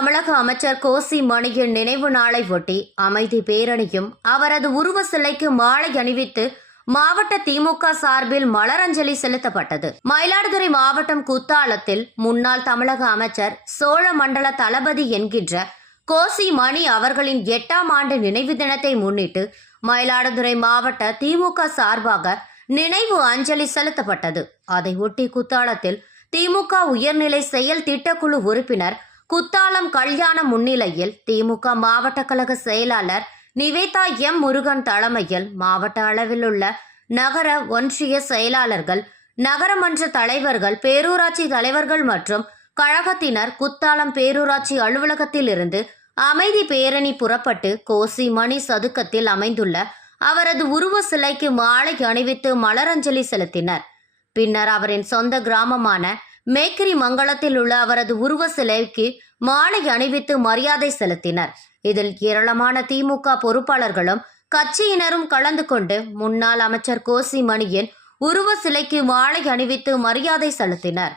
தமிழக அமைச்சர் கோசி மணியின் நினைவு நாளை ஒட்டி அமைதி பேரணியும் அவரது உருவ சிலைக்கு மாலை அணிவித்து மாவட்ட திமுக சார்பில் மலரஞ்சலி செலுத்தப்பட்டது. மயிலாடுதுறை மாவட்டம் குத்தாலத்தில் முன்னாள் தமிழக அமைச்சர் சோழ மண்டல தளபதி என்கின்ற கோசி மணி அவர்களின் எட்டாம் ஆண்டு நினைவு தினத்தை முன்னிட்டு மயிலாடுதுறை மாவட்ட திமுக சார்பாக நினைவு அஞ்சலி செலுத்தப்பட்டது. அதை ஒட்டி குத்தாலத்தில் திமுக உயர்நிலை செயல் திட்டக்குழு உறுப்பினர் குத்தாலம் கல்யாண முன்னிலையில் திமுக மாவட்ட கழக செயலாளர் நிவேதா எம் முருகன் தலைமையில் மாவட்ட அளவில் உள்ள நகர ஒன்றிய செயலாளர்கள் நகரமன்ற தலைவர்கள் பேரூராட்சி தலைவர்கள் மற்றும் கழகத்தினர் குத்தாலம் பேரூராட்சி அலுவலகத்திலிருந்து அமைதி பேரணி புறப்பட்டு கோசி மணி சதுக்கத்தில் அமைந்துள்ள அவரது உருவ சிலைக்கு மாலை அணிவித்து மலரஞ்சலி செலுத்தினர். பின்னர் அவரின் சொந்த கிராமமான மேக்கரி மங்கலத்தில் உள்ள அவரது உருவ சிலைக்கு மாலை அணிவித்து மரியாதை செலுத்தினர். இதில் ஏராளமான திமுக பொறுப்பாளர்களும் கட்சியினரும் கலந்து கொண்டு முன்னாள் அமைச்சர் கோசி மணியின் உருவ சிலைக்கு மாலை அணிவித்து மரியாதை செலுத்தினர்.